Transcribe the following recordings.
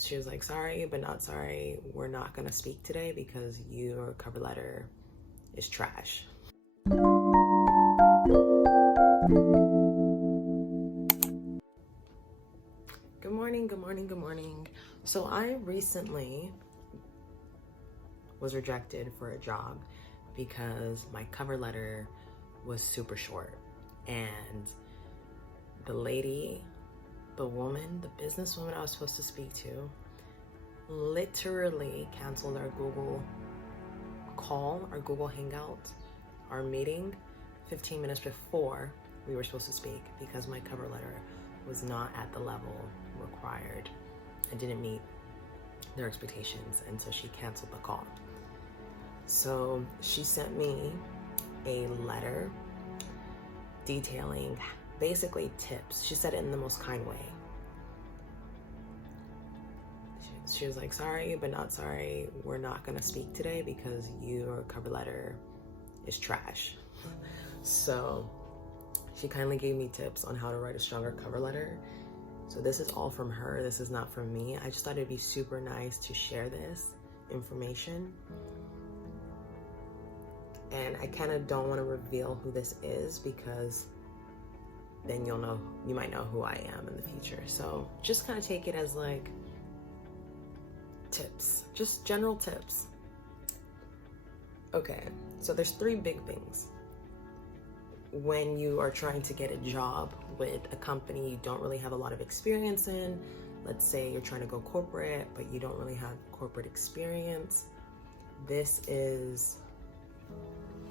She was like, sorry, but not sorry. We're not going to speak today because your cover letter is trash. Good morning, good morning, good morning. So I recently was rejected for a job because my cover letter was super short. And the lady, the woman, the businesswoman I was supposed to speak to, literally canceled our Google call, our Google Hangout, our meeting 15 minutes before we were supposed to speak because my cover letter was not at the level required. It didn't meet their expectations, and so she canceled the call. So she sent me a letter detailing basically tips. She said it in the most kind way. She was like, sorry, but not sorry. We're not going to speak today because your cover letter is trash. So she kindly gave me tips on how to write a stronger cover letter. So this is all from her. This is not from me. I just thought it'd be super nice to share this information. And I kind of don't want to reveal who this is because then you might know who I am in the future. So just kind of take it as like tips, just general tips. Okay, so there's 3 big things. When you are trying to get a job with a company you don't really have a lot of experience in, let's say you're trying to go corporate, but you don't really have corporate experience, this is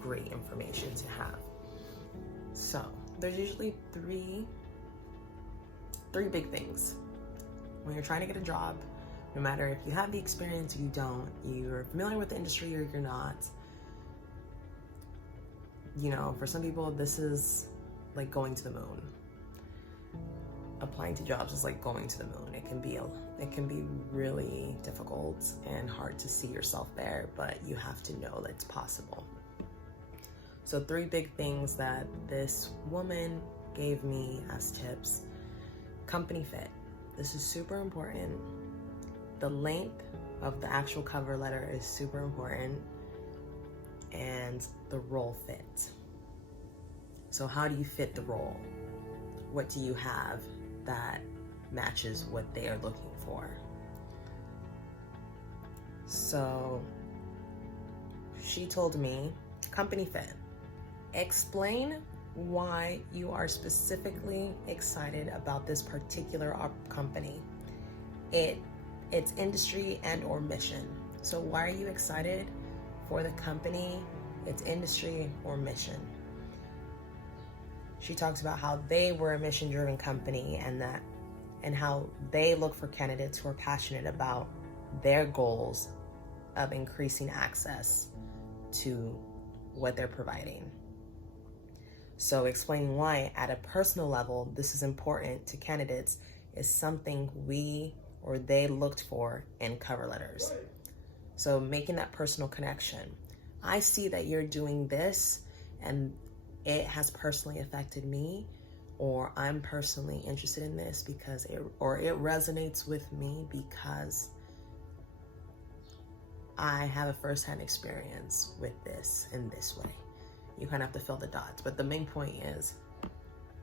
great information to have. So there's usually three big things when you're trying to get a job. No matter if you have the experience or you don't, you're familiar with the industry or you're not. You know, for some people, this is like going to the moon. Applying to jobs is like going to the moon. It can be really difficult and hard to see yourself there, but you have to know that it's possible. So 3 big things that this woman gave me as tips. Company fit. This is super important. The length of the actual cover letter is super important, and the role fit. So how do you fit the role? What do you have that matches what they are looking for? So she told me, company fit. Explain why you are specifically excited about this particular company. Its industry and or mission. So why are you excited for the company, its industry or mission? She talks about how they were a mission-driven company and how they look for candidates who are passionate about their goals of increasing access to what they're providing. So explaining why at a personal level this is important to candidates is something we or they looked for in cover letters. So making that personal connection. I see that you're doing this and it has personally affected me, or I'm personally interested in this because it resonates with me because I have a firsthand experience with this in this way. You kind of have to fill the dots, but the main point is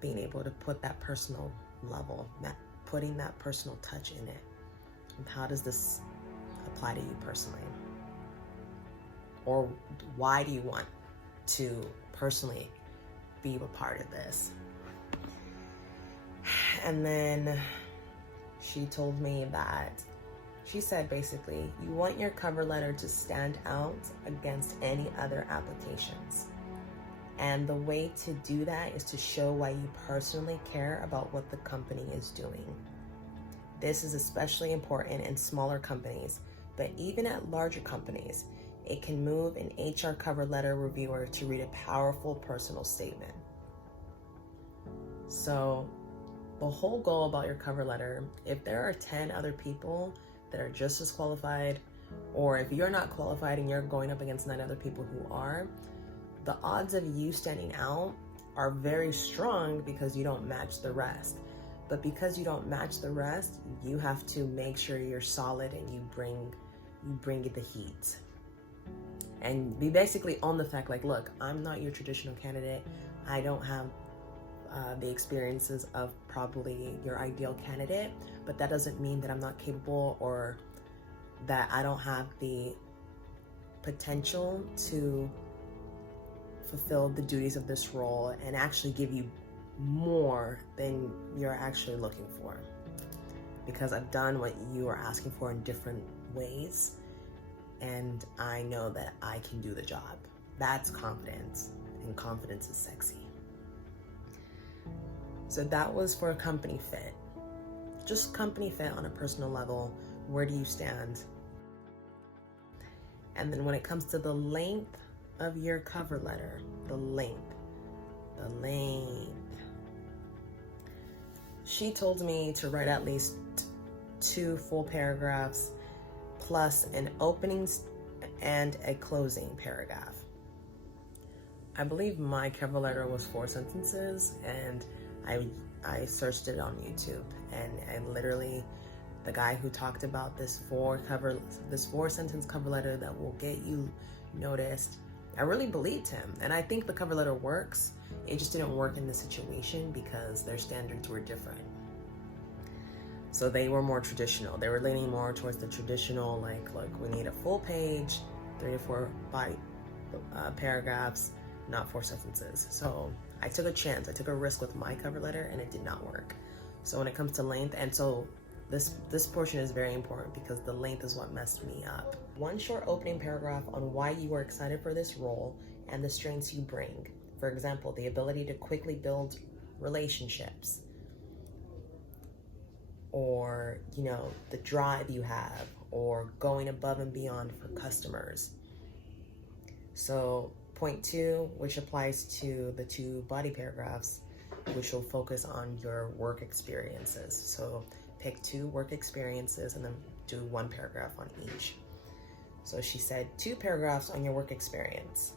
being able to put that personal level, putting that personal touch in it. And how does this apply to you personally? Or why do you want to personally be a part of this? And then she told me that, she said basically, you want your cover letter to stand out against any other applications. And the way to do that is to show why you personally care about what the company is doing. This is especially important in smaller companies, but even at larger companies, it can move an HR cover letter reviewer to read a powerful personal statement. So the whole goal about your cover letter, if there are 10 other people that are just as qualified, or if you're not qualified and you're going up against 9 other people who are, the odds of you standing out are very strong because you don't match the rest. But because you don't match the rest, you have to make sure you're solid and you bring it the heat. And be basically on the fact, like, look, I'm not your traditional candidate. I don't have the experiences of probably your ideal candidate, but that doesn't mean that I'm not capable or that I don't have the potential to fulfill the duties of this role and actually give you more than you're actually looking for. Because I've done what you are asking for in different ways, and I know that I can do the job. That's confidence, and confidence is sexy. So that was for a company fit. Just company fit on a personal level. Where do you stand? And then when it comes to the length of your cover letter, the length. She told me to write at least 2 full paragraphs plus an opening and a closing paragraph. I believe my cover letter was 4 sentences, and I searched it on YouTube, and literally the guy who talked about this 4-sentence cover letter that will get you noticed, I really believed him, and I think the cover letter works. It just didn't work in this situation because their standards were different. So they were more traditional. They were leaning more towards the traditional, like, look, we need a full page, 3 to 4 paragraphs, not 4 sentences. So I took a chance. I took a risk with my cover letter, and it did not work. So when it comes to length, and so this portion is very important because the length is what messed me up. 1 short opening paragraph on why you are excited for this role and the strengths you bring. For example, the ability to quickly build relationships, or, the drive you have, or going above and beyond for customers. So point 2, which applies to the 2 body paragraphs, which will focus on your work experiences. So pick 2 work experiences and then do 1 paragraph on each. So she said 2 paragraphs on your work experience.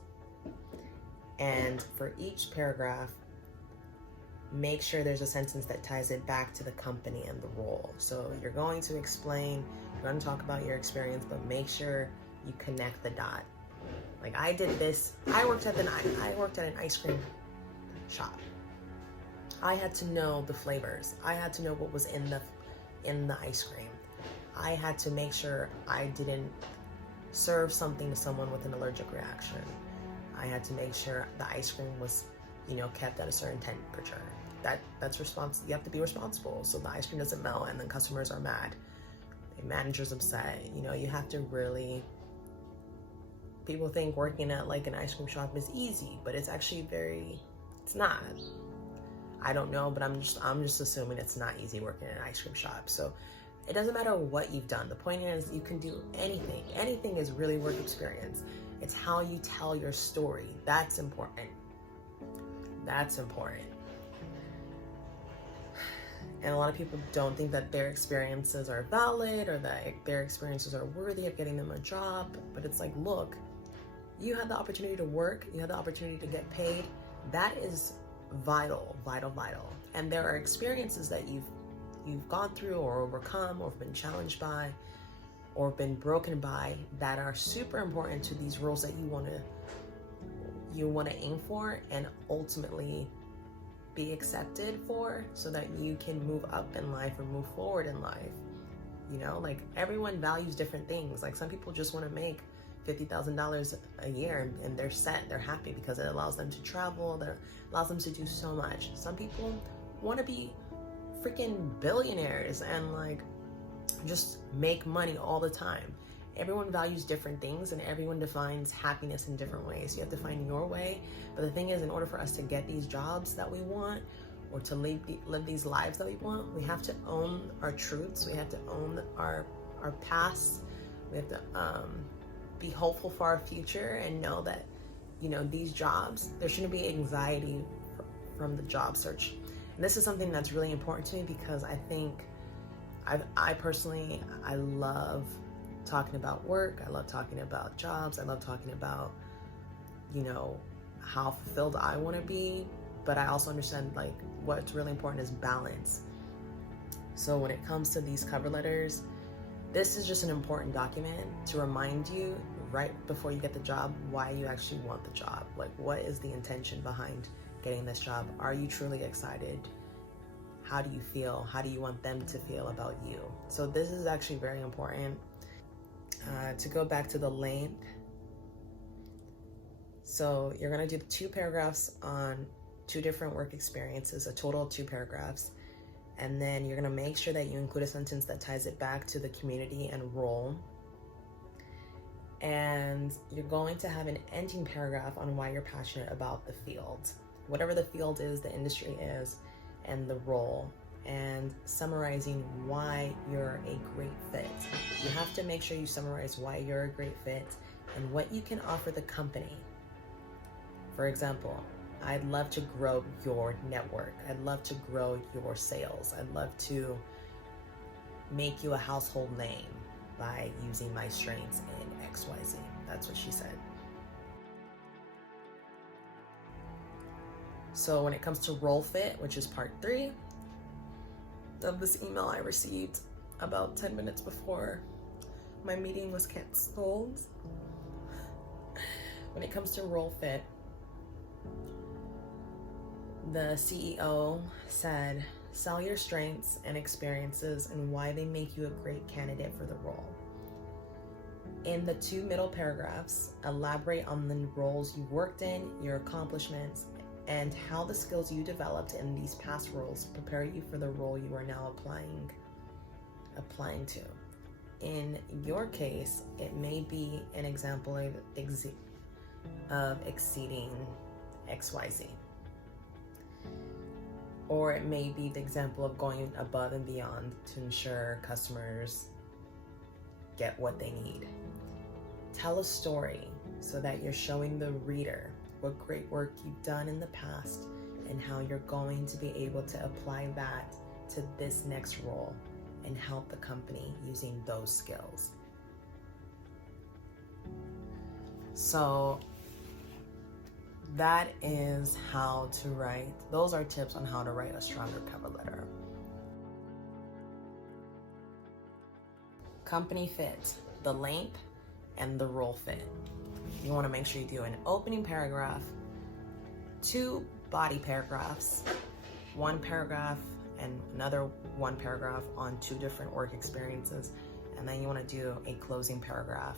And for each paragraph, make sure there's a sentence that ties it back to the company and the role. So you're going to explain, you're going to talk about your experience, but make sure you connect the dot. Like I did this, I worked at an ice cream shop. I had to know the flavors. I had to know what was in the ice cream. I had to make sure I didn't serve something to someone with an allergic reaction. I had to make sure the ice cream was, kept at a certain temperature. That's responsible. You have to be responsible so the ice cream doesn't melt and then customers are mad. The manager's upset. You have to really. People think working at like an ice cream shop is easy, but it's actually it's not. I don't know, but I'm just assuming it's not easy working in an ice cream shop. So it doesn't matter what you've done. The point is you can do anything. Anything is really work experience. It's how you tell your story. That's important. That's important. And a lot of people don't think that their experiences are valid or that their experiences are worthy of getting them a job. But it's like, look, you had the opportunity to work. You had the opportunity to get paid. That is vital. And there are experiences that you've gone through or overcome or been challenged by or been broken by that are super important to these roles that you want to aim for and ultimately be accepted for, so that you can move up in life or move forward in life. Like everyone values different things. Like some people just want to make $50,000 a year and they're set, they're happy because it allows them to travel, that allows them to do so much. Some people want to be freaking billionaires and like just make money all the time. Everyone values different things and everyone defines happiness in different ways. You have to find your way. But the thing is, in order for us to get these jobs that we want or to live these lives that we want, we have to own our truths. We have to own our past. We have to be hopeful for our future and know that, these jobs, there shouldn't be anxiety from the job search. And this is something that's really important to me because I think I personally love talking about work. I love talking about jobs. I love talking about, how fulfilled I want to be. But I also understand like what's really important is balance. So when it comes to these cover letters, this is just an important document to remind you right before you get the job why you actually want the job. Like, what is the intention behind getting this job? Are you truly excited? How do you feel? How do you want them to feel about you? So this is actually very important. To go back to the length, so you're going to do 2 paragraphs on 2 different work experiences, a total of 2 paragraphs. And then you're going to make sure that you include a sentence that ties it back to the community and role. And you're going to have an ending paragraph on why you're passionate about the field, whatever the field is, the industry is, and the role, and summarizing why you're a great fit. You have to make sure you summarize why you're a great fit and what you can offer the company. For example, I'd love to grow your network. I'd love to grow your sales. I'd love to make you a household name by using my strengths in XYZ. That's what she said. So when it comes to role fit, which is part 3 of this email I received about 10 minutes before my meeting was canceled. When it comes to role fit, the CEO said, sell your strengths and experiences and why they make you a great candidate for the role. In the 2 middle paragraphs, elaborate on the roles you worked in, your accomplishments, and how the skills you developed in these past roles prepare you for the role you are now applying to. In your case, it may be an example of exceeding XYZ. Or it may be the example of going above and beyond to ensure customers get what they need. Tell a story so that you're showing the reader what great work you've done in the past and how you're going to be able to apply that to this next role and help the company using those skills. So that is how to write. Those are tips on how to write a stronger cover letter. Company fit, the length, and the role fit. You want to make sure you do an opening paragraph, 2 body paragraphs, 1 paragraph and another 1 paragraph on 2 different work experiences. And then you want to do a closing paragraph,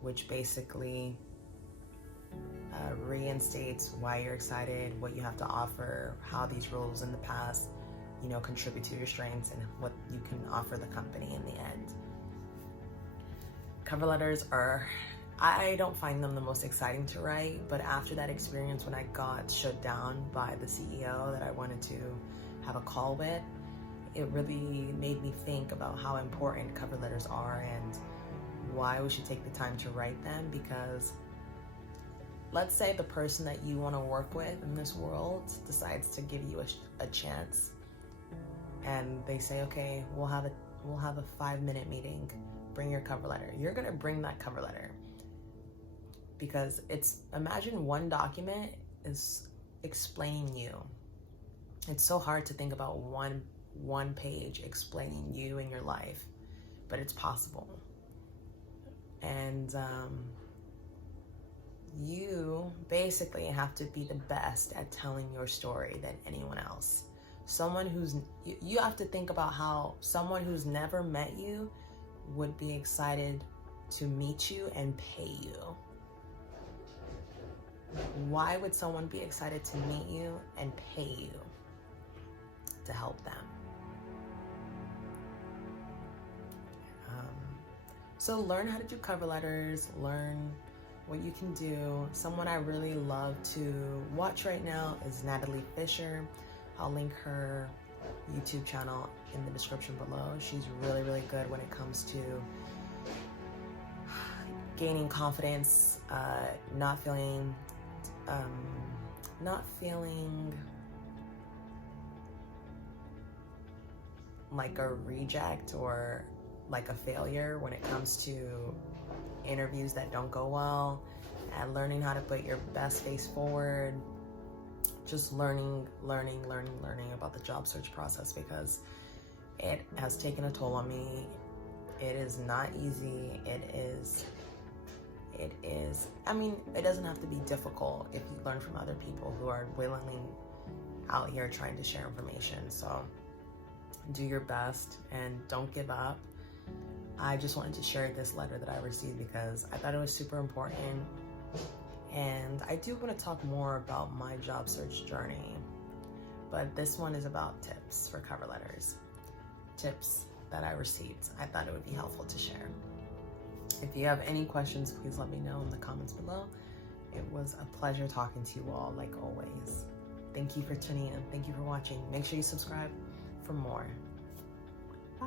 which basically reinstates why you're excited, what you have to offer, how these roles in the past, contribute to your strengths, and what you can offer the company in the end. Cover letters I don't find them the most exciting to write, but after that experience when I got shut down by the CEO that I wanted to have a call with, it really made me think about how important cover letters are and why we should take the time to write them. Because let's say the person that you want to work with in this world decides to give you a chance, and they say, okay, we'll have a 5-minute meeting, bring your cover letter. You're going to bring that cover letter, because imagine 1 document is explaining you. It's so hard to think about one page explaining you and your life, but it's possible. And you basically have to be the best at telling your story than anyone else. You have to think about how someone who's never met you would be excited to meet you and pay you. Why would someone be excited to meet you and pay you to help them? So learn how to do cover letters, learn what you can do. Someone I really love to watch right now is Natalie Fisher. I'll link her YouTube channel in the description below. She's really, really good when it comes to gaining confidence, not feeling like a reject or like a failure when it comes to interviews that don't go well, and learning how to put your best face forward. Just learning about the job search process, because It has taken a toll on me. It is not easy. I mean, it doesn't have to be difficult if you learn from other people who are willingly out here trying to share information. So do your best and don't give up. I just wanted to share this letter that I received because I thought it was super important. And I do want to talk more about my job search journey, but this one is about tips for cover letters. Tips that I received. I thought it would be helpful to share. If you have any questions, please let me know in the comments below. It was a pleasure talking to you all, like always. Thank you for tuning in. Thank you for watching. Make sure you subscribe for more. Bye.